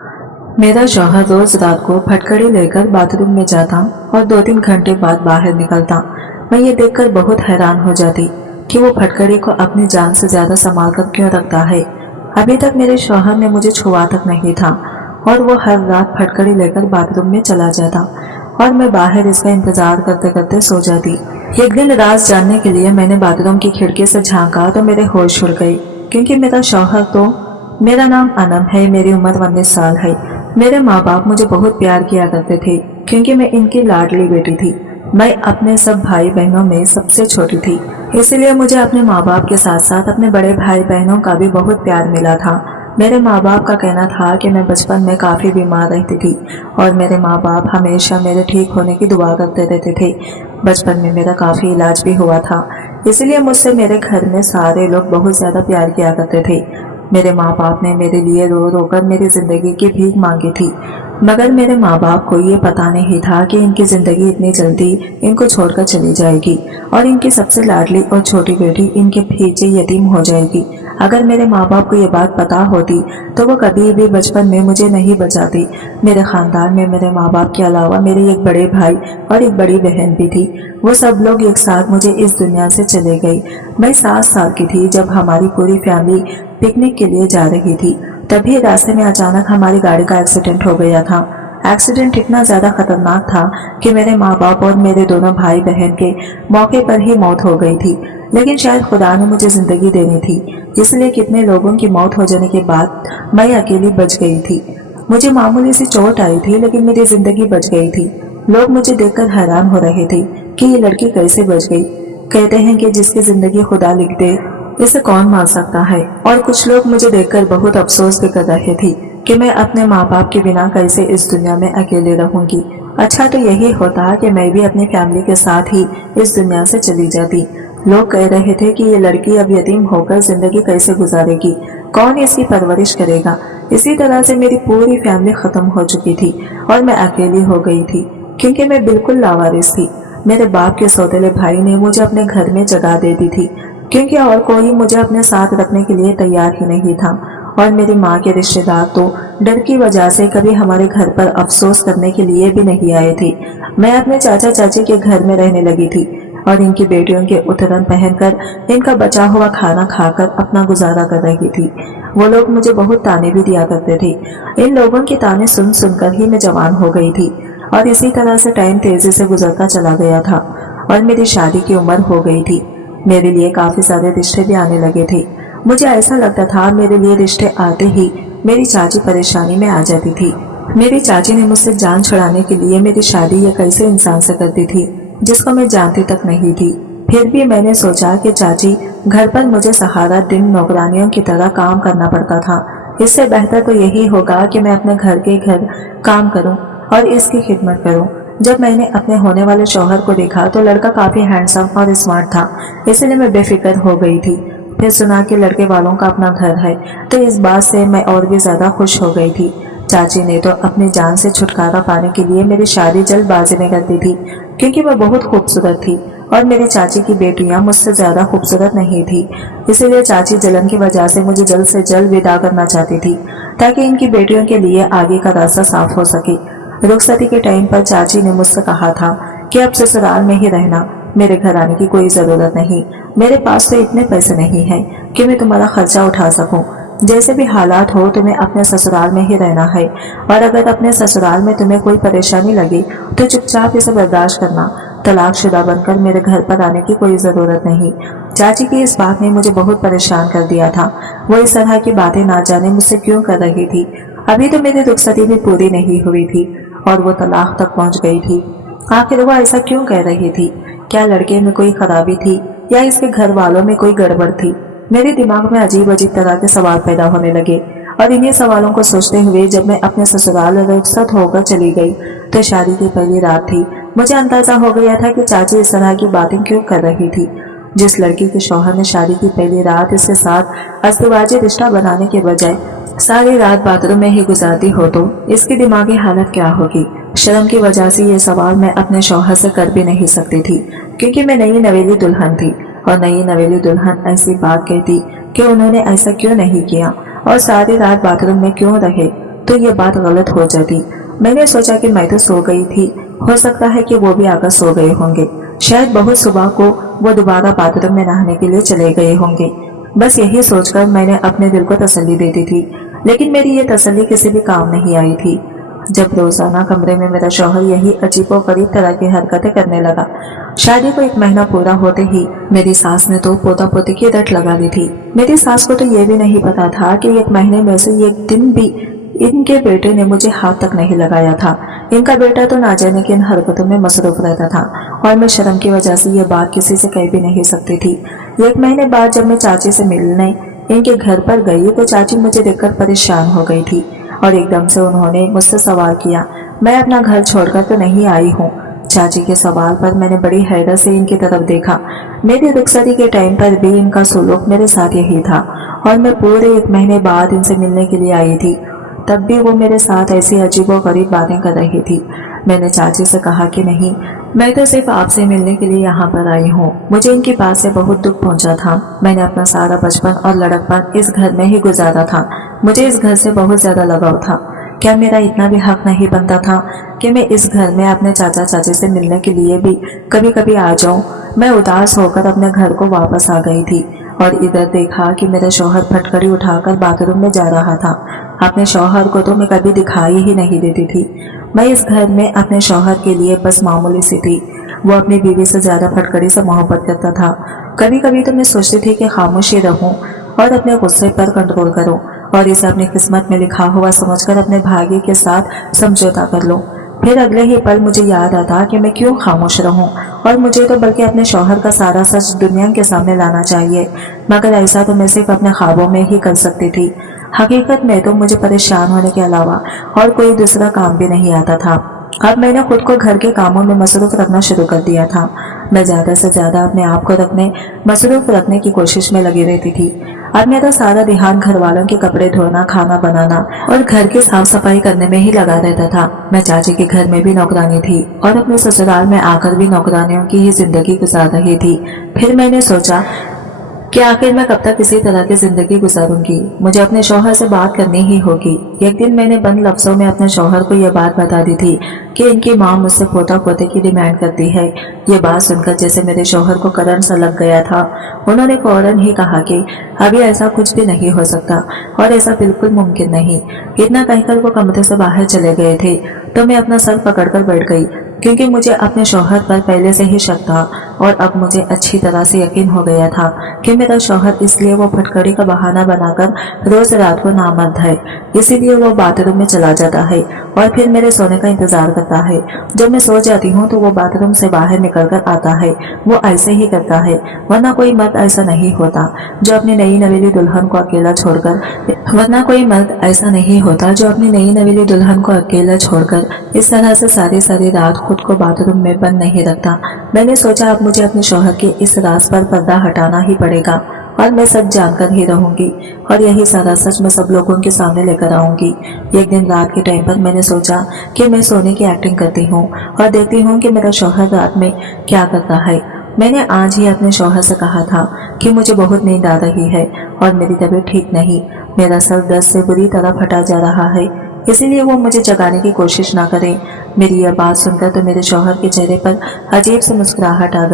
मेरा शौहर रोज रात को फटकड़ी लेकर बाथरूम में जाता और 2-3 घंटे बाद बाहर निकलता। मैं ये देखकर बहुत हैरान हो जाती कि वो फटकड़ी को अपनी जान से ज्यादा संभाल कर क्यों रखता है। अभी तक मेरे शौहर ने मुझे छुआ तक नहीं था और वो हर रात फटकड़ी लेकर बाथरूम में चला जाता और मैं बाहर इसका इंतजार करते करते सो जाती। एक दिन राज जानने के लिए मैंने बाथरूम की खिड़की से झांका तो मेरे होश उड़ गए, क्योंकि मेरा शौहर तो मेरा नाम अनम है, मेरी उम्र 19 साल है। मेरे माँ बाप मुझे बहुत प्यार किया करते थे, क्योंकि मैं इनकी लाडली बेटी थी। मैं अपने सब भाई बहनों में सबसे छोटी थी, इसीलिए मुझे अपने माँ बाप के साथ साथ अपने बड़े भाई बहनों का भी बहुत प्यार मिला था। मेरे माँ बाप का कहना था कि मैं बचपन में काफ़ी बीमार रहती थी और मेरे माँ बाप हमेशा मेरे ठीक होने की दुआ करते रहते थे। बचपन में मेरा काफ़ी इलाज भी हुआ था, इसलिए मुझसे मेरे घर में सारे लोग बहुत ज़्यादा प्यार किया करते थे। मेरे माँ बाप ने मेरे लिए रो रो कर मेरी ज़िंदगी की भीख मांगी थी, मगर मेरे माँ बाप को ये पता नहीं था कि इनकी ज़िंदगी इतनी जल्दी इनको छोड़कर चली जाएगी और इनकी सबसे लाडली और छोटी बेटी इनके पीछे यतीम हो जाएगी। अगर मेरे माँ बाप को ये बात पता होती तो वो कभी भी बचपन में मुझे नहीं बचाती। मेरे ख़ानदान में मेरे माँ बाप के अलावा मेरे एक बड़े भाई और एक बड़ी बहन भी थी। वो सब लोग एक साथ मुझे इस दुनिया से चले गए। मैं 7 साल की थी जब हमारी पूरी फैमिली पिकनिक के लिए जा रही थी। तभी रास्ते में अचानक हमारी गाड़ी का एक्सीडेंट हो गया था। एक्सीडेंट इतना ज़्यादा खतरनाक था कि मेरे माँ बाप और मेरे दोनों भाई बहन के मौके पर ही मौत हो गई थी, लेकिन शायद खुदा ने मुझे ज़िंदगी देनी थी, इसलिए कितने लोगों की मौत हो जाने के बाद मैं अकेली बच गई थी। मुझे मामूली सी चोट आई थी, लेकिन मेरी ज़िंदगी बच गई थी। लोग मुझे देखकर हैरान हो रहे थे कि ये लड़की कैसे बच गई। कहते हैं कि जिसकी ज़िंदगी खुदा लिख दे इसे कौन मार सकता है। और कुछ लोग मुझे देखकर बहुत अफसोस भी कर रहे थे कि मैं अपने माँ बाप के बिना कैसे इस दुनिया में अकेले रहूंगी। अच्छा तो यही होता कि मैं भी अपनी फैमिली के साथ ही इस दुनिया से चली जाती। लोग कह रहे थे कि ये लड़की अब यतीम होकर जिंदगी कैसे गुजारेगी, कौन इसकी परवरिश करेगा। इसी तरह से मेरी पूरी फैमिली खत्म हो चुकी थी और मैं अकेली हो गई थी, क्योंकि मैं बिल्कुल लावारिस थी। मेरे बाप के सौतेले भाई ने मुझे अपने घर में जगह दे दी थी, क्योंकि और कोई मुझे अपने साथ रखने के लिए तैयार ही नहीं था। और मेरी माँ के रिश्तेदार तो डर की वजह से कभी हमारे घर पर अफसोस करने के लिए भी नहीं आए थे। मैं अपने चाचा चाची के घर में रहने लगी थी और इनकी बेटियों के उतरन पहनकर इनका बचा हुआ खाना खाकर अपना गुजारा कर रही थी। वो लोग मुझे बहुत ताने भी दिया करते थे। इन लोगों के ताने सुन सुनकर ही मैं जवान हो गई थी और इसी तरह से टाइम तेजी से गुजरता चला गया था और मेरी शादी की उम्र हो गई थी। मेरे लिए काफी सारे रिश्ते भी आने लगे थे। मुझे ऐसा लगता था मेरे लिए रिश्ते आते ही मेरी चाची परेशानी में आ जाती थी। मेरी चाची ने मुझसे जान छुड़ाने के लिए मेरी शादी एक ऐसे इंसान से कर दी थी जिसको मैं जानती तक नहीं थी। फिर भी मैंने सोचा कि चाची घर पर मुझे सहारा दिन नौकरानियों की तरह काम करना पड़ता था। इससे बेहतर तो यही होगा कि मैं अपने घर के घर काम करूं और इसकी खिदमत करूं। जब मैंने अपने होने वाले शौहर को देखा तो लड़का काफी हैंडसम और स्मार्ट था, इसलिए मैं बेफिक्र हो गई थी। फिर सुना कि लड़के वालों का अपना घर है, तो इस बात से मैं और भी ज्यादा खुश हो गई थी। चाची ने तो अपनी जान से छुटकारा पाने के लिए मेरी शादी जल्दबाजी में कर दी थी, क्योंकि मैं बहुत खूबसूरत थी और मेरी चाची की बेटियां मुझसे ज्यादा खूबसूरत नहीं थी। इसीलिए चाची जलन की वजह से मुझे जल्द से जल्द विदा करना चाहती थी, ताकि इनकी बेटियों के लिए आगे का रास्ता साफ हो सके। रुखसती के टाइम पर चाची ने मुझसे कहा था कि अब ससुराल में ही रहना, मेरे घर आने की कोई जरूरत नहीं। मेरे पास तो इतने पैसे नहीं हैं कि मैं तुम्हारा खर्चा उठा सकूं। जैसे भी हालात हो तुम्हें अपने ससुराल में ही रहना है, और अगर अपने ससुराल में तुम्हें कोई परेशानी लगी तो चुपचाप इसे बर्दाश्त करना। तलाकशुदा बनकर मेरे घर पर आने की कोई जरूरत नहीं। चाची की इस बात ने मुझे बहुत परेशान कर दिया था। वो इस तरह की बातें ना जाने मुझसे क्यों कर रही थी। अभी तो मेरी रुखसती भी पूरी नहीं हुई थी और वो तलाक तक पहुंच गई थी। आखिर वो ऐसा क्यों कह रही थी? क्या लड़के में कोई खराबी थी या इसके घर वालों में कोई गड़बड़ थी? मेरे दिमाग में अजीब अजीब तरह के सवाल पैदा होने लगे और इन्हीं सवालों को सोचते हुए जब मैं अपने ससुराल रुखसत होकर चली गई तो शादी की पहली रात थी। मुझे अंदाजा हो गया था कि चाची इस तरह की बातें क्यों कर रही थी। जिस लड़की के शौहर ने शादी की पहली रात इसके साथ अस्तवाजी रिश्ता बनाने के बजाय सारी रात बाथरूम में ही गुजारती हो तो इसकी दिमागी हालत क्या होगी। शर्म की वजह से ये सवाल मैं अपने शौहर से कर भी नहीं सकती थी, क्योंकि मैं नई नवेली दुल्हन थी और नई नवेली दुल्हन ऐसी बात कहती कि उन्होंने ऐसा क्यों नहीं किया और सारी रात बाथरूम में क्यों रहे, तो ये बात गलत हो जाती। मैंने सोचा कि मैं तो सो गई थी, हो सकता है कि वो भी आकर सो गए होंगे। शायद बहुत सुबह को वो दोबारा बाथरूम में नहाने के लिए चले गए होंगे। बस यही सोचकर मैंने अपने दिल को तसल्ली दे दी थी, लेकिन मेरी ये तसल्ली किसी भी काम नहीं आई थी। जब रोजाना कमरे में मेरा शौहर यही अजीबोगरीब तरह की हरकतें करने लगा। शादी को 1 महीना पूरा होते ही मेरी सास ने तो पोता पोती की रट लगा ली थी। मेरी सास को तो ये भी नहीं पता था कि 1 महीने में से 1 दिन भी इनके बेटे ने मुझे हाथ तक नहीं लगाया था। इनका बेटा तो ना जाने की इन हरकतों में मसरूफ रहता था और मैं शर्म की वजह से ये बात किसी से कह भी नहीं सकती थी। 1 महीने बाद जब मैं चाची से मिलने इनके घर पर गई तो चाची मुझे देखकर परेशान हो गई थी और एकदम से उन्होंने मुझसे सवाल किया, मैं अपना घर छोड़कर तो नहीं आई हूँ। चाची के सवाल पर मैंने बड़ी हैरत से इनकी तरफ देखा। मेरी रुखसती के टाइम पर भी इनका सुलूक मेरे साथ यही था और मैं पूरे 1 महीने बाद इनसे मिलने के लिए आई थी। तब भी वो मेरे साथ ऐसी अजीबोगरीब बातें कर रही थी। मैंने चाची से कहा कि नहीं, मैं तो सिर्फ आपसे मिलने के लिए यहाँ पर आई हूँ। मुझे इनकी बात से बहुत दुख पहुँचा था। मैंने अपना सारा बचपन और लड़कपन इस घर में ही गुजारा था। मुझे इस घर से बहुत ज्यादा लगाव था। क्या मेरा इतना भी हक नहीं बनता था कि मैं इस घर में अपने चाचा चाची से मिलने के लिए भी कभी कभी आ जाऊं? मैं उदास होकर अपने घर को वापस आ गई थी और इधर देखा कि मेरा शौहर फटकड़ी उठाकर बाथरूम में जा रहा था। अपने शौहर को तो मैं कभी दिखाई ही नहीं देती थी। मैं इस घर में अपने शौहर के लिए बस मामूली सी थी। वो अपनी बीवी से ज्यादा फटकड़ी से मोहब्बत करता था। कभी कभी तो मैं सोचती थी कि खामोशी रहूं और अपने गुस्से पर कंट्रोल करूं और इसे अपनी किस्मत में लिखा हुआ समझकर अपने भाग्य के साथ समझौता कर लूं। फिर अगले ही पल मुझे याद आता कि मैं क्यों खामोश रहूं और मुझे तो बल्कि अपने शौहर का सारा सच दुनिया के सामने लाना चाहिए। मगर ऐसा तो मैं सिर्फ अपने ख्वाबों में ही कर सकती थी। हकीकत में तो मुझे परेशान होने के अलावा और कोई दूसरा काम भी नहीं आता था। अब मैंने खुद को घर के कामों में मसरूफ रखना शुरू कर दिया था। मैं ज्यादा से ज्यादा अपने आप को मसरूफ रखने की कोशिश में लगी रहती थी। अब मेरा सारा ध्यान घर वालों के कपड़े धोना, खाना बनाना और घर की साफ सफाई करने में ही लगा रहता था। मैं चाची के घर में भी नौकरानी थी और अपने ससुराल में आकर भी नौकरानियों की ही जिंदगी गुजार रही थी। फिर मैंने सोचा कि आखिर मैं कब तक इसी तरह की जिंदगी गुजारूंगी। मुझे अपने शौहर से बात करनी ही होगी। एक दिन मैंने बंद लफ्जों में अपने शौहर को यह बात बता दी थी कि इनकी माँ मुझसे पोता पोते की डिमांड करती है। ये बात सुनकर जैसे मेरे शौहर को करंट सा लग गया था। उन्होंने फौरन ही कहा कि अभी ऐसा कुछ भी नहीं हो सकता और ऐसा बिल्कुल मुमकिन नहीं। इतना कहकर वो कमरे से बाहर चले गए थे तो मैं अपना सर पकड़कर बैठ गई, क्योंकि मुझे अपने शौहर पर पहले से ही शक था और अब मुझे अच्छी तरह से यकीन हो गया था कि मेरा शौहर इसलिए वो फटकड़ी का बहाना बनाकर रोज रात को नामर्द है। इसीलिए वो बाथरूम में चला जाता है और फिर मेरे सोने का इंतजार करता है। जब मैं सो जाती हूँ तो वो बाथरूम से बाहर निकल कर आता है। वो ऐसे ही करता है, वरना कोई मर्द ऐसा नहीं होता जो अपनी नई नवेली दुल्हन को अकेला छोड़कर इस तरह से सारी रात खुद को बाथरूम में बंद नहीं रखता। मैंने सोचा अब मुझे अपने शौहर के इस राज पर पर्दा हटाना ही पड़ेगा और मैं सच जानकर ही रहूंगी और यही सारा सच मैं सब लोगों के सामने लेकर आऊंगी। एक दिन रात के टाइम पर मैंने सोचा कि मैं सोने की एक्टिंग करती हूँ और देखती हूँ कि मेरा शौहर रात में क्या करता है। मैंने आज ही अपने शौहर से कहा था कि मुझे बहुत नींद आ रही है और मेरी तबीयत ठीक नहीं। मेरा सर दर्द से बुरी तरह फटा जा रहा है, इसीलिए वो मुझे जगाने की कोशिश ना करें। मेरी यह बात सुनकर तो मेरे शौहर के चेहरे पर अजीब सी मुस्कुराहट आ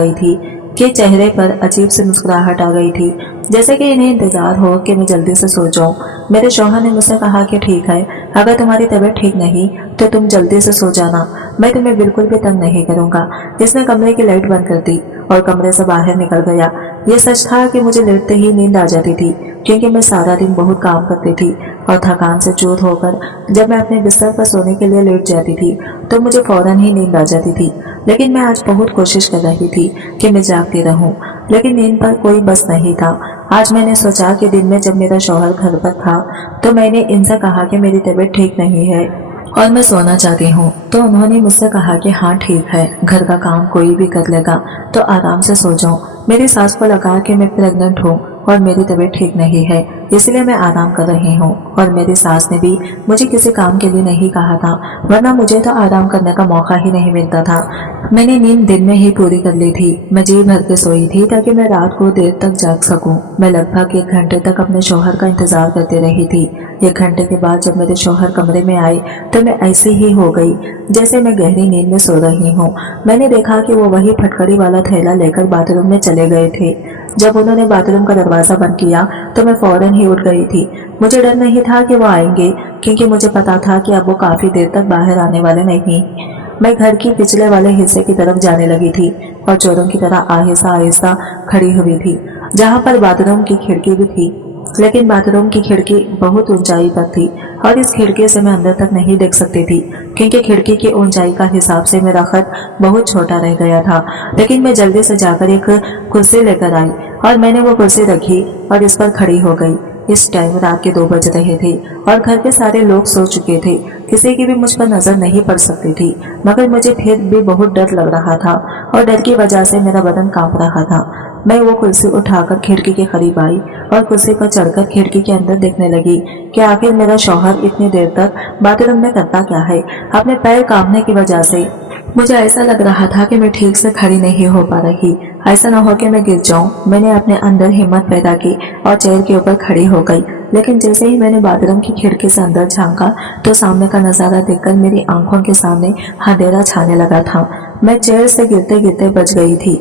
गई थी जैसे कि इन्हें इंतजार हो कि मैं जल्दी से सो जाऊं। मेरे शौहर ने मुझसे कहा कि ठीक है, अगर तुम्हारी तबीयत ठीक नहीं तो तुम जल्दी से सो जाना, मैं तुम्हें बिल्कुल भी तंग नहीं करूंगा। इसने कमरे की लाइट बंद कर दी और कमरे से बाहर निकल गया। ये सच था कि मुझे लेटते ही नींद आ जाती थी, क्योंकि मैं सारा दिन बहुत काम करती थी और थकान से चूर होकर जब मैं अपने बिस्तर पर सोने के लिए लेट जाती थी तो मुझे फौरन ही नींद आ जाती थी। लेकिन मैं आज बहुत कोशिश कर रही थी कि मैं जागती रहूं, लेकिन नींद पर कोई बस नहीं था। आज मैंने सोचा कि दिन में जब मेरा शौहर घर पर था तो मैंने इनसे कहा कि मेरी तबीयत ठीक नहीं है और मैं सोना चाहती हूँ। तो उन्होंने मुझसे कहा कि हाँ ठीक है, घर का काम कोई भी कर लेगा, तो आराम से सो जाओ। मेरी सास को लगा कि मैं प्रेग्नेंट हूँ और मेरी तबीयत ठीक नहीं है, اس لیے میں آرام کر رہی ہوں اور میری ساس نے بھی مجھے کسی کام کے لیے نہیں کہا تھا، ورنہ مجھے تو آرام کرنے کا موقع ہی نہیں ملتا تھا۔ میں نے نیند دن میں ہی پوری کر لی تھی۔ میں جی بھر کے سوئی تھی تاکہ میں رات کو دیر تک جاگ سکوں۔ میں لگ بھگ 1 گھنٹے تک اپنے شوہر کا انتظار کرتے رہی تھی۔ 1 گھنٹے کے بعد جب میرے شوہر کمرے میں آئے تو میں ایسی ہی ہو گئی جیسے میں گہری نیند میں سو رہی ہوں۔ میں نے دیکھا کہ وہ وہی پھٹکڑی والا تھیلا لے کر باتھ روم میں چلے گئے تھے۔ جب انہوں نے باتھ روم کا دروازہ بند کیا تو میں فوراً ہی اٹھ گئی تھی۔ مجھے ڈر نہیں تھا کہ وہ آئیں گے، کیونکہ مجھے پتا تھا کہ اب وہ کافی دیر تک باہر آنے والے نہیں۔ میں گھر کی پچھلے والے حصے کی طرف جانے لگی تھی اور چوروں کی طرح آہستہ آہستہ کھڑی ہوئی تھی، جہاں پر باتھ روم کی کھڑکی بھی تھی، لیکن باتھ روم کی کھڑکی بہت اونچائی پر تھی اور اس کھڑکی سے میں اندر تک نہیں دیکھ سکتی تھی، کیونکہ کھڑکی کی اونچائی کا حساب سے میرا خط بہت چھوٹا رہ گیا تھا۔ لیکن میں جلدی سے جا کر ایک کرسی لے کر آئی اور میں نے وہ کرسی رکھی اور اس پر کھڑی ہو گئی۔ اس ٹائم رات کے 2 بج رہے تھے اور گھر کے سارے لوگ سو چکے تھے، کسی کی بھی مجھ پر نظر نہیں پڑ سکتی تھی، مگر مجھے پھر بھی بہت ڈر لگ رہا تھا اور ڈر کی وجہ سے میرا بدن کانپ رہا تھا۔ میں وہ کرسی اٹھا کر کھڑکی کے قریب آئی اور کرسی پر چڑھ کر کھڑکی کے اندر دیکھنے لگی کہ آخر میرا شوہر اتنی دیر تک باتھ روم میں کرتا کیا ہے۔ اپنے پیر کانپنے کی وجہ سے مجھے ایسا لگ رہا تھا کہ میں ٹھیک سے کھڑی نہیں ہو پا رہی، ایسا نہ ہو کہ میں گر جاؤں۔ میں نے اپنے اندر ہمت پیدا کی اور چیئر کے اوپر کھڑی ہو گئی، لیکن جیسے ہی میں نے باتھ روم کی کھڑکی سے اندر جھانکا تو سامنے کا نظارہ دیکھ کر میری آنکھوں کے سامنے اندھیرا چھانے لگا تھا۔ میں چیئر سے گرتے گرتے بچ گئی تھی۔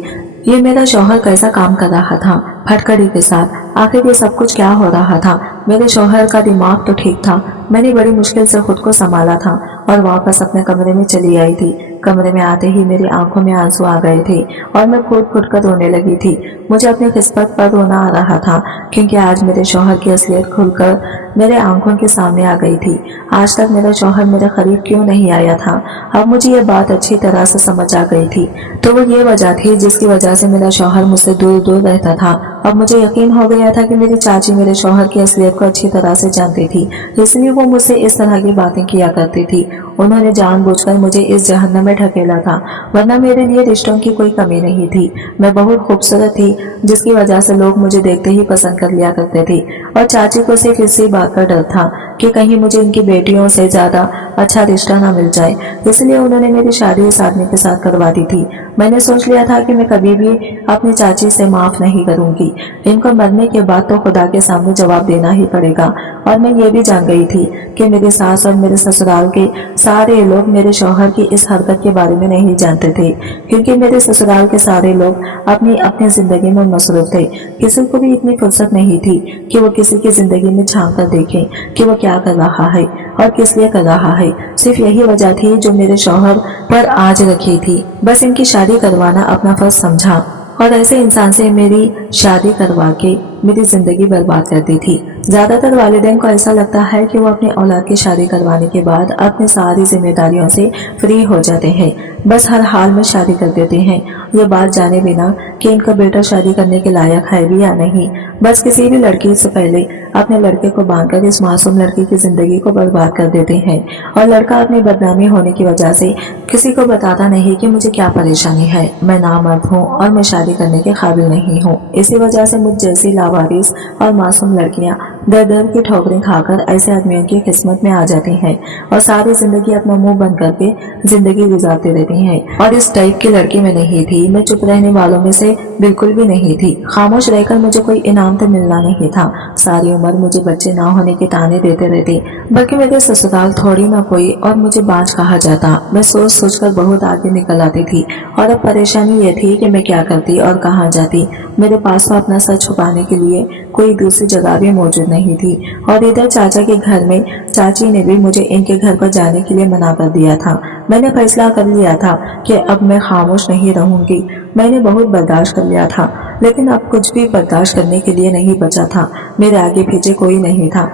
یہ میرا شوہر کیسا کام کر رہا تھا پھٹکڑی کے ساتھ؟ آخر یہ سب کچھ کیا ہو رہا تھا؟ میرے شوہر کا دماغ تو ٹھیک تھا، میں نے بڑی مشکل سے خود کو سنبھالا تھا اور واپس اپنے کمرے میں چلی آئی تھی۔ کمرے میں آتے ہی میری آنکھوں میں آنسو آ گئے تھے اور میں پھوٹ پھوٹ کر رونے لگی تھی۔ مجھے اپنی قسمت پر رونا آ رہا تھا، کیونکہ آج میرے شوہر کی اصلیت کھل کر میرے آنکھوں کے سامنے آ گئی تھی۔ آج تک میرا شوہر میرے قریب کیوں نہیں آیا تھا؟ اب مجھے یہ بات اچھی طرح سے سمجھ آ گئی تھی۔ تو وہ یہ وجہ تھی جس کی وجہ سے میرا شوہر مجھ سے دور دور رہتا تھا۔ اب مجھے یقین ہو گیا تھا کہ میری چاچی میرے شوہر کی اصلیت کو اچھی طرح سے جانتی تھی، اس لیے وہ مجھ سے اس طرح کی باتیں کیا کرتی تھی۔ انہوں نے جان بوجھ کر مجھے اس جہنم میں ڈھکیلا تھا، ورنہ میرے لیے رشتوں کی کوئی کمی نہیں تھی۔ میں بہت خوبصورت تھی، جس کی وجہ سے لوگ مجھے دیکھتے ہی پسند کر لیا کرتے تھے، اور چاچی کو صرف اسی بات کا ڈر تھا کہ کہیں مجھے ان کی بیٹیوں سے زیادہ اچھا رشتہ نہ مل جائے، اس لیے انہوں نے میری شادی اس آدمی کے ساتھ کروا دی تھی۔ میں نے سوچ لیا تھا کہ میں کبھی بھی اپنی چاچی سے معاف نہیں کروں گی، ان کو مرنے کے بعد تو خدا کے سامنے جواب دینا ہی پڑے گا۔ اور میں یہ بھی جان گئی تھی کہ میری ساس اور میرے سسرال کے سارے لوگ میرے شوہر کی اس حرکت کے بارے میں نہیں جانتے تھے، کیونکہ میرے سسرال کے سارے لوگ اپنی زندگی میں مصروف تھے۔ کسی کو بھی اتنی فرصت نہیں تھی کہ وہ کسی کی زندگی میں جھانک کر دیکھیں کہ وہ کیا کر رہا ہے اور کس لیے کر رہا ہے۔ صرف یہی وجہ تھی جو میرے شوہر پر آج رکھی تھی، بس ان کی شادی کروانا اپنا فرض سمجھا، اور ایسے انسان سے میری شادی کروا کے میری زندگی برباد کر دی تھی۔ زیادہ تر والدین کو ایسا لگتا ہے کہ وہ اپنی اولاد کی شادی کروانے کے بعد اپنی ساری ذمہ داریوں سے فری ہو جاتے ہیں، بس ہر حال میں شادی کر دیتے ہیں، یہ بات جانے بنا کہ ان کا بیٹا شادی کرنے کے لائق ہے بھی یا نہیں۔ بس کسی بھی لڑکی سے پہلے اپنے لڑکے کو باندھ کر اس معصوم لڑکی کی زندگی کو برباد کر دیتے ہیں، اور لڑکا اپنی بدنامی ہونے کی وجہ سے کسی کو بتاتا نہیں کہ مجھے کیا پریشانی ہے، میں نامرد ہوں اور میں شادی کرنے کے قابل نہیں ہوں۔ اسی وجہ سے مجھ جیسی لاوارث اور معصوم لڑکیاں در در کی ٹھوکریں کھا کر ایسے آدمیوں کی قسمت میں آ جاتی ہیں اور ساری زندگی اپنا منہ بند کر کے زندگی گزارتی رہتی ہیں۔ اور اس ٹائپ کی لڑکی میں نہیں تھی، میں چپ رہنے والوں میں سے بالکل بھی نہیں تھی۔ خاموش رہ کر مجھے کوئی انعام تو ملنا نہیں تھا، ساری عمر مجھے بچے نہ ہونے کے تانے دیتے رہتے، بلکہ میرے سسرال تھوڑی نہ کوئی اور مجھے بانجھ کہا جاتا۔ میں سوچ سوچ کر بہت آگے نکل آتی تھی، اور اب پریشانی یہ تھی کہ میں کیا کرتی اور کہاں جاتی۔ میرے پاس تو اپنا سر چھپانے کے لیے کوئی دوسری جگہ بھی موجود نہیں تھی، اور ادھر چاچا کے گھر میں چاچی نے بھی مجھے ان کے گھر پر جانے کے لیے منع کر دیا تھا۔ میں نے فیصلہ کر لیا تھا کہ اب میں خاموش نہیں رہوں گی۔ میں نے بہت برداشت کر لیا تھا، لیکن اب کچھ بھی برداشت کرنے کے لیے نہیں بچا تھا، میرے آگے پیچھے کوئی نہیں تھا۔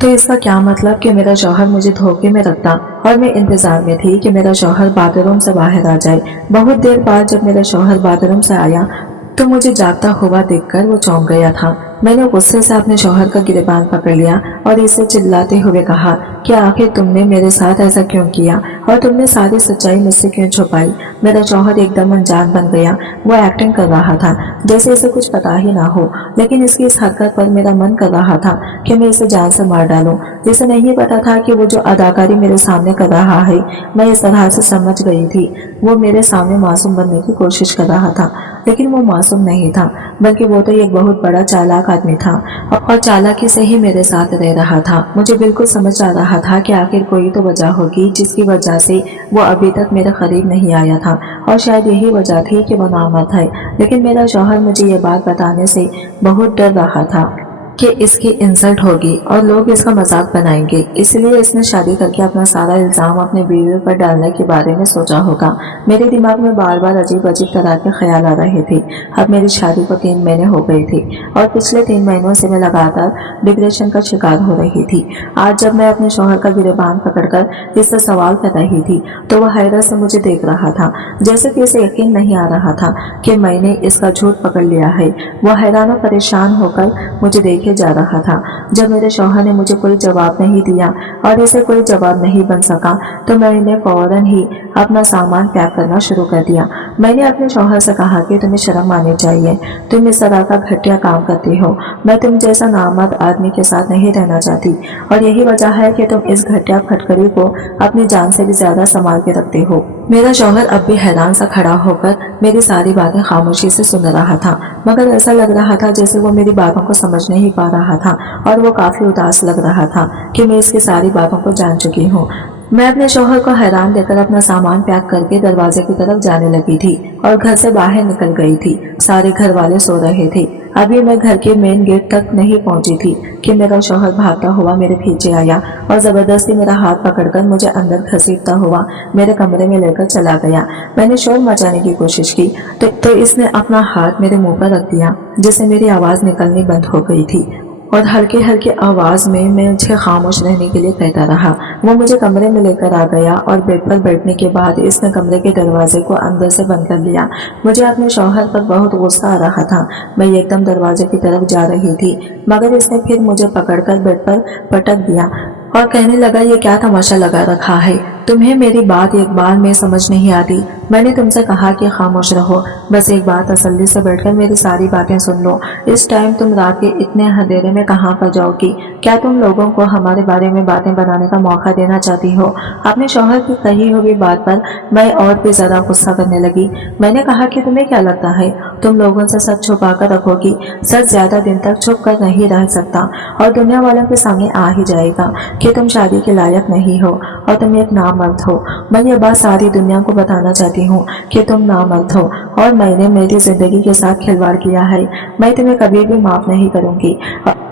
تو اس کا کیا مطلب کہ میرا شوہر مجھے دھوکے میں رکھتا، اور میں انتظار میں تھی کہ میرا شوہر باتھ روم سے باہر آ جائے۔ بہت دیر بعد جب میرا شوہر باتھ روم سے آیا تو مجھے جاگتا ہوا دیکھ کر وہ چونک گیا تھا۔ میں نے غصے سے اپنے شوہر کا گریبان پکڑ لیا اور اسے چلاتے ہوئے کہا کہ آخر تم نے میرے ساتھ ایسا کیوں کیا اور تم نے ساری سچائی مجھ سے کیوں چھپائی۔ میرا شوہر ایک دم انجان بن گیا، وہ ایکٹنگ کر رہا تھا جیسے اسے کچھ پتا ہی نہ ہو، لیکن اس کی اس حرکت پر میرا من کر رہا تھا کہ میں اسے جان سے مار ڈالوں۔ جسے نہیں پتا تھا کہ وہ جو اداکاری میرے سامنے کر رہا ہے میں اس طرح سے سمجھ گئی تھی، وہ میرے سامنے معصوم بننے کی کوشش کر رہا تھا، لیکن وہ معصوم نہیں تھا، بلکہ وہ تو ایک بہت بڑا چالاک آدمی تھا اور چالاکی سے ہی میرے ساتھ رہ رہا تھا۔ مجھے بالکل سمجھ آ رہا تھا کہ آخر کوئی تو وجہ ہوگی جس کی وجہ سے وہ ابھی تک میرے قریب نہیں آیا تھا، اور شاید یہی وجہ تھی کہ وہ نامرد ہے، لیکن میرا شوہر مجھے یہ بات بتانے سے بہت ڈر رہا تھا کہ اس کی انسلٹ ہوگی اور لوگ اس کا مذاق بنائیں گے، اس لیے اس نے شادی کر کے اپنا سارا الزام اپنے بیوی پر ڈالنے کے بارے میں سوچا ہوگا۔ میرے دماغ میں بار بار عجیب عجیب طرح کے خیال آ رہے تھے۔ اب میری شادی کو 3 مہینے ہو گئے تھے اور پچھلے 3 مہینوں سے میں لگاتار ڈپریشن کا شکار ہو رہی تھی۔ آج جب میں اپنے شوہر کا گریبان پکڑ کر اس سے سوال کر رہی تھی تو وہ حیرت سے مجھے دیکھ رہا تھا، جیسے کہ اسے یقین نہیں آ رہا تھا کہ میں نے اس کا جھوٹ پکڑ لیا ہے۔ وہ حیران و پریشان ہو کر مجھے دیکھے جا رہا تھا۔ جب میرے شوہر نے مجھے کوئی جواب نہیں دیا اور اسے کوئی جواب نہیں بن سکا تو میں نے فوراً ہی اپنا سامان پیک کرنا شروع کر دیا۔ میں نے اپنے شوہر سے کہا کہ تمہیں شرم آنی چاہیے، تم اس طرح کا گھٹیا کام کرتی ہو، میں تم جیسا نامرد آدمی کے ساتھ نہیں رہنا چاہتی، اور یہی وجہ ہے کہ تم اس گھٹیا پھٹکری کو اپنی جان سے بھی زیادہ سنبھال کے رکھتے ہو۔ میرا شوہر اب بھی حیران سا کھڑا ہو کر میری ساری باتیں خاموشی سے سن رہا تھا، مگر ایسا لگ رہا تھا جیسے وہ میری باتوں کو سمجھ نہیں پا رہا تھا، اور وہ کافی اداس لگ رہا تھا کہ میں اس کی ساری باتوں کو جان چکی ہوں۔ میں اپنے شوہر کو حیران دیکھ کر اپنا سامان پیک کر کے دروازے کی طرف جانے لگی تھی اور گھر سے باہر نکل گئی تھی۔ سارے گھر والے سو رہے تھے، ابھی میں گھر کے مین گیٹ تک نہیں پہنچی تھی کہ میرا شوہر بھاگتا ہوا میرے پیچھے آیا اور زبردستی میرا ہاتھ پکڑ کر مجھے اندر گھسیٹتا ہوا میرے کمرے میں لے کر چلا گیا۔ میں نے شور مچانے کی کوشش کی تو اس نے اپنا ہاتھ میرے منہ پر رکھ دیا، جس سے میری آواز نکلنی بند ہو گئی تھی، اور ہلکی ہلکی آواز میں مجھے خاموش رہنے کے لیے کہتا رہا۔ وہ مجھے کمرے میں لے کر آ گیا اور بیڈ پر بیٹھنے کے بعد اس نے کمرے کے دروازے کو اندر سے بند کر لیا۔ مجھے اپنے شوہر پر بہت غصہ آ رہا تھا، میں ایک دم دروازے کی طرف جا رہی تھی، مگر اس نے پھر مجھے پکڑ کر بیڈ پر پٹک دیا اور کہنے لگا یہ کیا تماشا لگا رکھا ہے، تمہیں میری بات ایک بار میں سمجھ نہیں آتی، میں نے تم سے کہا کہ خاموش رہو، بس ایک بار تسلی سے بیٹھ کر میری ساری باتیں سن لو۔ اس ٹائم تم رات کے اتنے اندھیرے میں کہاں پر جاؤ گی؟ کیا تم لوگوں کو ہمارے بارے میں باتیں بنانے کا موقع دینا چاہتی ہو؟ اپنے شوہر کی کہی ہوئی بات پر میں اور بھی زیادہ غصہ کرنے لگی۔ میں نے کہا کہ تمہیں کیا لگتا ہے تم لوگوں سے سچ چھپا کر رکھو گی؟ سچ زیادہ دن تک چھپ کر نہیں رہ سکتا اور دنیا والوں کے سامنے آ ہی جائے گا کہ تم شادی کے لائق نہیں ہو اور تم ایک نامرد ہو۔ میں یہ بات ساری دنیا کو بتانا چاہتی ہوں کہ تم نامرد ہو اور میں نے میری زندگی کے ساتھ کھلواڑ کیا ہے، میں تمہیں کبھی بھی معاف نہیں کروں گی۔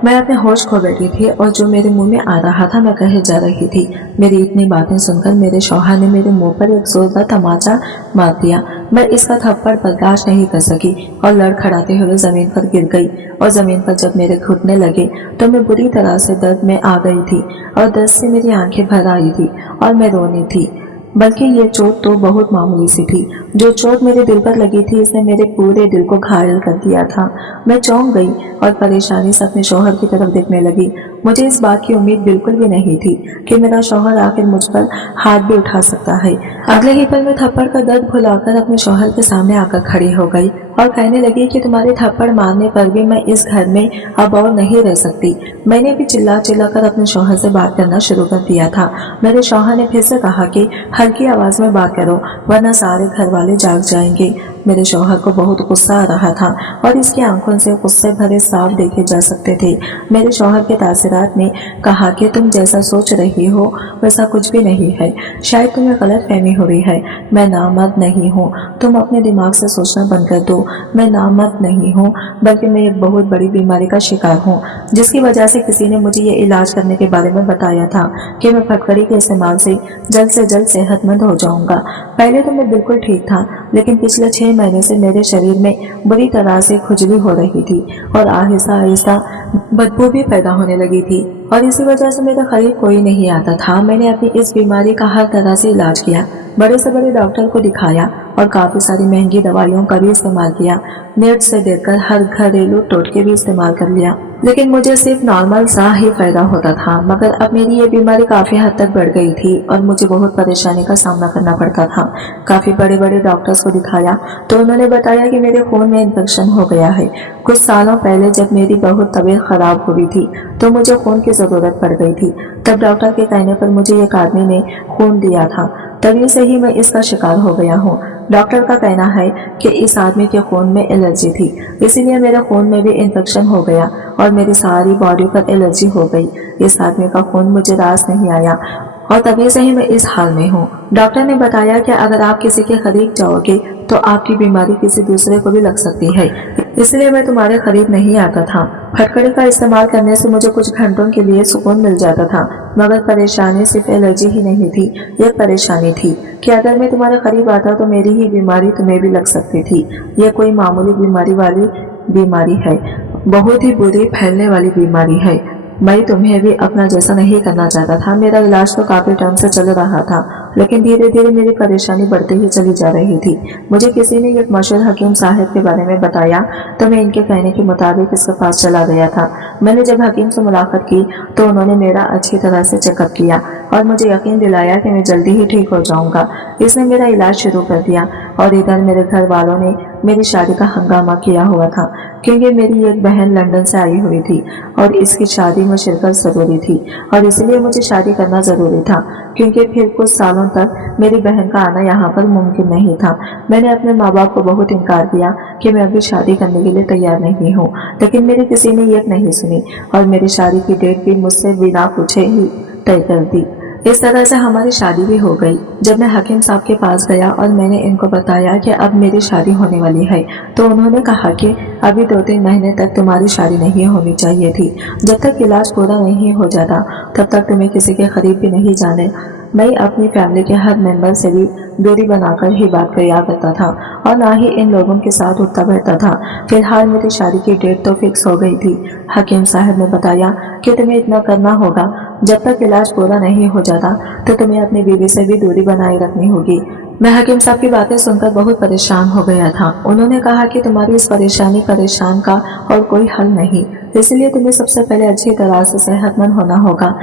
میں اپنے ہوش کھو بیٹھی تھی اور جو میرے منہ میں آ رہا تھا میں کہے جا رہی تھی۔ میری اتنی باتیں سن کر میرے شوہر نے میرے منہ پر ایک زوردار تماچا مار دیا۔ میں اس کا تھپڑ برداشت نہیں کر سکی اور لڑکھڑاتے ہوئے زمین پر گر گئی، اور زمین پر جب میرے گھٹنے لگے تو میں بری طرح سے درد میں آ گئی تھی اور درد سے میری آنکھیں بھر آئی تھی اور میں رونی تھی، بلکہ یہ چوٹ تو بہت معمولی سی تھی، جو چوٹ میرے دل پر لگی تھی اس نے میرے پورے دل کو گھائل کر دیا تھا۔ میں چونک گئی اور پریشانی سے اپنے شوہر کی طرف دیکھنے لگی۔ مجھے اس بات کی امید بالکل بھی نہیں تھی کہ میرا شوہر آخر مجھ پر ہاتھ بھی اٹھا سکتا ہے۔ اگلے ہی پل میں تھپڑ کا درد بھلا کر اپنے شوہر کے سامنے آ کر کھڑی ہو گئی اور کہنے لگی کہ تمہارے تھپڑ مارنے پر بھی میں اس گھر میں اب اور نہیں رہ سکتی۔ میں نے بھی چلا چلا کر اپنے شوہر سے بات کرنا شروع کر دیا تھا۔ میرے شوہر نے پھر سے کہا کہ ہلکی آواز میں بات کرو ورنہ سارے گھر والے جاگ جائیں گے۔ میرے شوہر کو بہت غصہ آ رہا تھا اور اس کی آنکھوں سے غصے بھرے صاف دیکھے جا سکتے تھے۔ میرے شوہر کے تاثرات نے کہا کہ تم جیسا سوچ رہی ہو ویسا کچھ بھی نہیں ہے، شاید تمہیں غلط فہمی ہو رہی ہے، میں نامرد نہیں ہوں، تم اپنے دماغ سے سوچنا بند کر دو، میں نامرد نہیں ہوں بلکہ میں ایک بہت بڑی بیماری کا شکار ہوں، جس کی وجہ سے کسی نے مجھے یہ علاج کرنے کے بارے میں بتایا تھا کہ میں پھٹکڑی کے استعمال سے جلد صحت مند ہو جاؤں گا۔ پہلے تو میں بالکل ٹھیک تھا، لیکن پچھلے 6 مہینے سے میرے شریر میں بری طرح سے کھجلی ہو رہی تھی اور آہستہ آہستہ بدبو بھی پیدا ہونے لگی تھی، اور اسی وجہ سے میرے قریب کوئی نہیں آتا تھا۔ میں نے اپنی اس بیماری کا ہر طرح سے علاج کیا، بڑے سے بڑے ڈاکٹر کو دکھایا और काफ़ी सारी महंगी दवाइयों का भी इस्तेमाल किया। नेट से देखकर हर घरेलू टोटके भी इस्तेमाल कर लिया, लेकिन मुझे सिर्फ नॉर्मल सा ही फायदा होता था। मगर अब मेरी ये बीमारी काफ़ी हद तक बढ़ गई थी और मुझे बहुत परेशानी का सामना करना पड़ता था। काफ़ी बड़े बड़े डॉक्टर्स को दिखाया तो उन्होंने बताया कि मेरे खून में इन्फेक्शन हो गया है। कुछ सालों पहले जब मेरी बहुत तबीयत खराब हुई थी तो मुझे खून की ज़रूरत पड़ गई थी। तब डॉक्टर के कहने पर मुझे एक आदमी ने खून दिया था, तभी से ही मैं इसका शिकार हो गया हूँ। डॉक्टर का कहना है कि इस आदमी के खून में एलर्जी थी, इसीलिए मेरे खून में भी इन्फेक्शन हो गया और मेरी सारी बॉडी पर एलर्जी हो गई। इस आदमी का खून मुझे रास नहीं आया और तभी से ही मैं इस हाल में हूँ। डॉक्टर ने बताया कि अगर आप किसी के करीब जाओगे तो आपकी बीमारी किसी दूसरे को भी लग सकती है, इसलिए मैं तुम्हारे करीब नहीं आता था। फटकड़ी का इस्तेमाल करने से मुझे कुछ घंटों के लिए सुकून मिल जाता था, मगर परेशानी सिर्फ एलर्जी ही नहीं थी। यह परेशानी थी कि अगर मैं तुम्हारे करीब आता तो मेरी ही बीमारी तुम्हें भी लग सकती थी। यह कोई मामूली बीमारी वाली बीमारी है, बहुत ही बुरी फैलने वाली बीमारी है। मैं तुम्हें भी अपना जैसा नहीं करना चाहता था। मेरा इलाज तो काफी टाइम से चल रहा था, लेकिन धीरे धीरे मेरी परेशानी बढ़ती ही चली जा रही थी। मुझे किसी ने एक मशहूर हकीम साहब के बारे में बताया तो मैं इनके कहने के मुताबिक इसके पास चला गया था। मैंने जब हकीम से मुलाकात की तो उन्होंने मेरा अच्छी तरह से चेकअप किया और मुझे यकीन दिलाया कि मैं जल्दी ही ठीक हो जाऊंगा। इसने मेरा इलाज शुरू कर दिया और इधर मेरे घर वालों ने मेरी शादी का हंगामा किया हुआ था, क्योंकि मेरी एक बहन लंदन से आई हुई थी और इसकी शादी में शिरकत जरूरी थी और इसलिए मुझे शादी करना जरूरी था, क्योंकि फिर कुछ सालों तक मेरी बहन का आना यहाँ पर मुमकिन नहीं था। मैंने अपने माँ बाप को बहुत इनकार किया कि मैं अभी शादी करने के लिए तैयार नहीं हूँ, लेकिन मेरी किसी ने ये नहीं सुनी और मेरी शादी की डेट भी मुझसे बिना पूछे ही तय कर दी। इस तरह से हमारी शादी भी हो गई। जब मैं हकीम साहब के पास गया और मैंने इनको बताया कि अब मेरी शादी होने वाली है, तो उन्होंने कहा कि अभी 2-3 महीने तक तुम्हारी शादी नहीं होनी चाहिए थी। जब तक इलाज पूरा नहीं हो जाता तब तक तुम्हें किसी के करीब भी नहीं जाने। मैं अपनी फैमिली के हर मेंबर से भी दूरी बनाकर ही बात किया करता था और ना ही इन लोगों के साथ उठता बैठता था। फिलहाल मेरी शादी की डेट तो फिक्स हो गई थी। हकीम साहब ने बताया कि तुम्हें इतना करना होगा, जब तक इलाज पूरा नहीं हो जाता तो तुम्हें अपनी बीवी से भी दूरी बनाए रखनी होगी। मैं हकीम साहब की बातें सुनकर बहुत परेशान हो गया था। उन्होंने कहा कि तुम्हारी इस परेशान का और कोई हल नहीं, इसलिए तुम्हें सबसे पहले अच्छी तरह से सेहतमंद होना होगा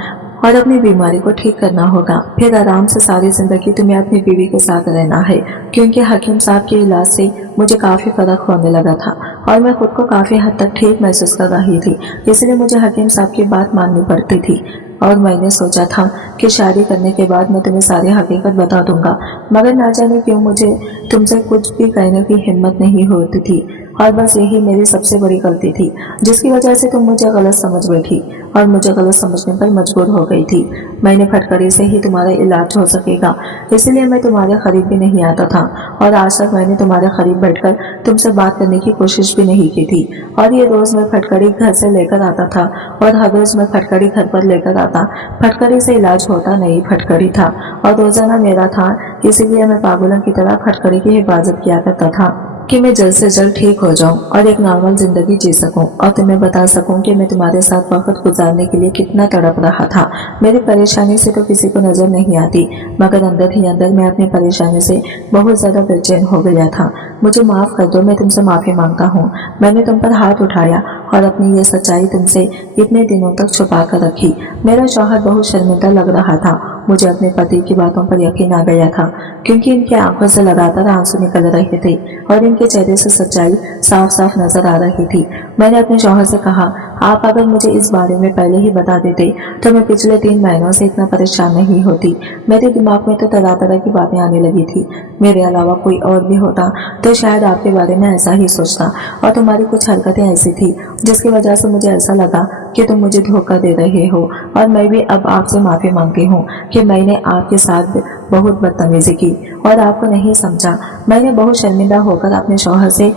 और अपनी बीमारी को ठीक करना होगा। फिर आराम से सारी जिंदगी तुम्हें अपनी बीवी के साथ रहना है, क्योंकि हकीम साहब के इलाज से मुझे काफी फर्क होने लगा था और मैं खुद को काफी हद तक ठीक महसूस कर रही थी, इसलिए मुझे हकीम साहब की बात माननी पड़ती थी। और मैंने सोचा था कि शादी करने के बाद मैं तुम्हें सारी हकीकत बता दूंगा, मगर ना जाने क्यों मुझे तुमसे कुछ भी कहने की हिम्मत नहीं होती थी और बस यही मेरी सबसे बड़ी गलती थी, जिसकी वजह से तुम मुझे गलत समझ बैठी और मुझे गलत समझने पर मजबूर हो गई थी। मैंने फटकड़ी से ही तुम्हारा इलाज हो सकेगा, इसलिए मैं तुम्हारे करीब भी नहीं आता था और आज तक मैंने तुम्हारे करीब बैठकर तुमसे बात करने की कोशिश भी नहीं की थी। और ये रोज मैं फटकड़ी घर से लेकर आता था और हर रोज मैं फटकड़ी घर पर लेकर आता। फटकड़ी से इलाज होता नहीं फटकड़ी था और रोजाना मेरा था, इसीलिए मैं पागलों की तरह फटकड़ी की हिफाजत किया करता था कि मैं जल्द से जल्द ठीक हो जाऊं और एक नॉर्मल जिंदगी जी सकूं और तुम्हें बता सकूं कि मैं तुम्हारे साथ वक्त गुजारने के लिए कितना तड़प रहा था। मेरी परेशानी से तो किसी को नजर नहीं आती, मगर अंदर ही अंदर मैं अपनी परेशानी से बहुत ज्यादा बेचैन हो गया था। मुझे माफ कर दो, मैं तुमसे माफी मांगता हूँ। मैंने तुम पर हाथ उठाया और अपनी ये सच्चाई तुमसे इतने दिनों तक छुपा कर रखी। मेरा शौहर बहुत शर्मिंदा लग रहा था। मुझे अपने पति की बातों पर यकीन आ गया था, क्योंकि इनकी आंखों से लगातार आंसू निकल रहे थे और इनके चेहरे से सच्चाई साफ साफ नजर आ रही थी। मैंने अपने शौहर से कहा, आप अगर मुझे इस बारे में पहले ही बता देते तो मैं पिछले 3 महीनों से इतना परेशान नहीं होती। मेरे दिमाग में तो तरह तरह की बातें आने लगी थी। मेरे अलावा कोई और भी होता तो शायद आपके बारे में ऐसा ही सोचता, और तुम्हारी कुछ हरकतें ऐसी थी जिसकी वजह से मुझे ऐसा लगा कि तुम मुझे धोखा दे रहे हो। और मैं भी अब आपसे माफी मांगती हूँ कि मैंने आपके साथ बहुत बदतमीजी की और आपको नहीं समझा। मैंने बहुत शर्मिंदा होकर अपने शौहर से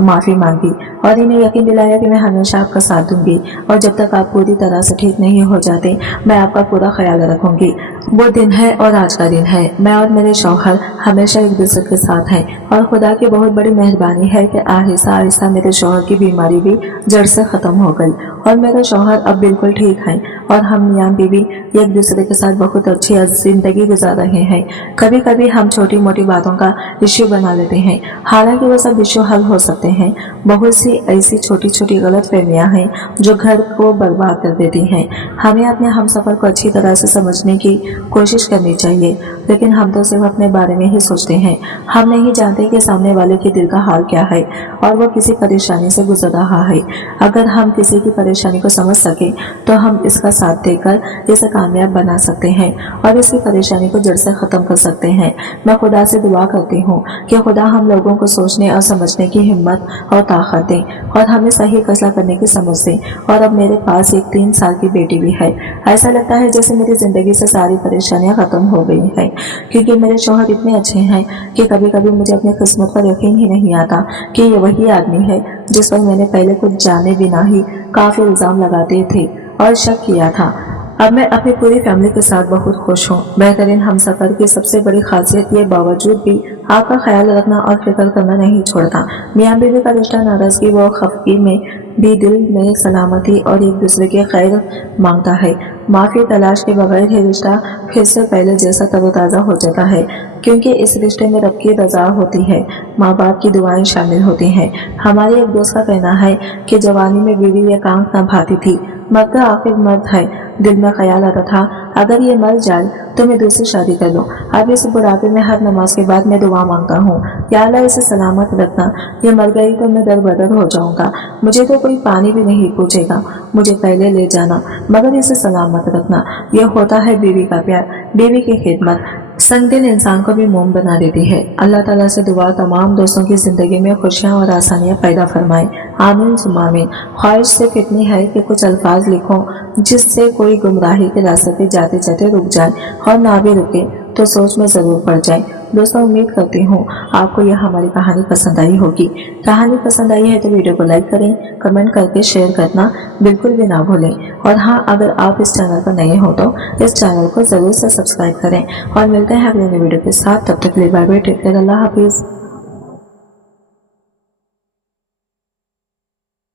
माफी मांगी और इन्हें यकीन दिलाया कि मैं हमेशा आपका साथ दूंगी और जब तक आप पूरी तरह से ठीक नहीं हो जाते मैं आपका पूरा ख्याल रखूंगी। वो दिन है और आज का दिन है। मैं और मेरे शौहर हमेशा एक दूसरे के साथ हैं और खुदा की बहुत बड़ी मेहरबानी है कि आहिस्ता आहिस्ता मेरे शौहर की बीमारी भी जड़ से खत्म हो गई और मेरा शौहर अब बिल्कुल ठीक है और हम मियां बीवी एक दूसरे के साथ बहुत अच्छी जिंदगी गुजार रहे हैं। कभी कभी हम छोटी मोटी बातों का इश्यू बना लेते हैं, हालांकि वो सब इश्यू हल हो सकते हैं। बहुत सी ऐसी छोटी छोटी गलत फहमियाँ हैं जो घर को बर्बाद कर देती हैं। हमें अपने हमसफर को अच्छी तरह से समझने की कोशिश करनी चाहिए, लेकिन हम तो सिर्फ अपने बारे में ही सोचते हैं। हम नहीं जानते कि सामने वाले के दिल का हाल क्या है और वो किसी परेशानी से गुजर रहा है। अगर हम किसी की परेशानी को समझ सके तो हम इसका साथ देकर इसे कामयाब बना सकते हैं और इसकी परेशानी को जड़ से खत्म कर सकते हैं। मैं खुदा से दुआ करती हूँ कि खुदा हम लोगों को सोचने और समझने की हिम्मत और ताकत दे और हमें सही फैसला करने की समझ दे। और अब मेरे पास एक 3 साल की बेटी भी है। ऐसा लगता है जैसे मेरी जिंदगी से सारी परेशानियां खत्म हो गई हैं, क्योंकि मेरे शौहर इतने अच्छे हैं कि कभी कभी मुझे अपनी किस्मत पर यकीन ही नहीं आता कि ये वही आदमी है जिस पर मैंने पहले कुछ जाने बिना ही काफी इल्जाम लगाते थे और शक किया था। अब मैं अपनी पूरी फैमिली के साथ बहुत खुश हूँ। बेहतरीन हमसफर की सबसे बड़ी खासियत ये बावजूद भी आपका ख्याल रखना और फिक्र करना नहीं छोड़ता। मियां बीवी का रिश्ता नाराजगी व खफगी में भी दिल में सलामती और एक दूसरे के खैर मांगता है। माफी तलाश के बगैर ही रिश्ता फिर से पहले जैसा तरोताज़ा हो जाता है, क्योंकि इस रिश्ते में रब की रजा होती है, माँ बाप की दुआएं शामिल होती हैं। हमारे एक दोस्त का कहना है कि जवानी में बीवी ये काम न भाती थी, मर्द आखिर मर्द है। दिल में ख्याल आता था अगर ये मर जाए तो मैं दूसरी शादी कर लूं। अब इस बुढ़ापे में हर नमाज के बाद मैं दुआ मांगता हूँ, या अल्लाह इसे सलामत रखना। ये मर गई तो मैं दर बदर हो जाऊंगा। मुझे तो कोई पानी भी नहीं पूछेगा, मुझे पहले ले जाना, मगर इसे सलामत रखना। यह होता है बीवी का प्यार, बीवी की खिदमत संगदिल इंसान को भी मोम बना देती है। अल्लाह ताला से दुआ तमाम दोस्तों की जिंदगी में खुशियाँ और आसानियाँ पैदा फरमाए। आमीन सुम्मा आमीन। ख्वाहिश सिर्फ इतनी है कि कुछ अल्फाज लिखो जिससे कोई गुमराही के रास्ते पे जाते जाते रुक जाए और ना भी रुके तो सोच में जरूर पड़ जाए। दोस्तों, उम्मीद करती हूँ आपको यह हमारी कहानी पसंद आई होगी। कहानी पसंद आई है तो वीडियो को लाइक करें, कमेंट करके शेयर करना बिल्कुल भी ना भूलें। और हाँ, अगर आप इस चैनल पर नए हो तो इस चैनल को जरूर से सब्सक्राइब करें और मिलते हैं अगले वीडियो के साथ। तब तक के लिए बाय बाय, टेक केयर, अल्लाह हाफिज।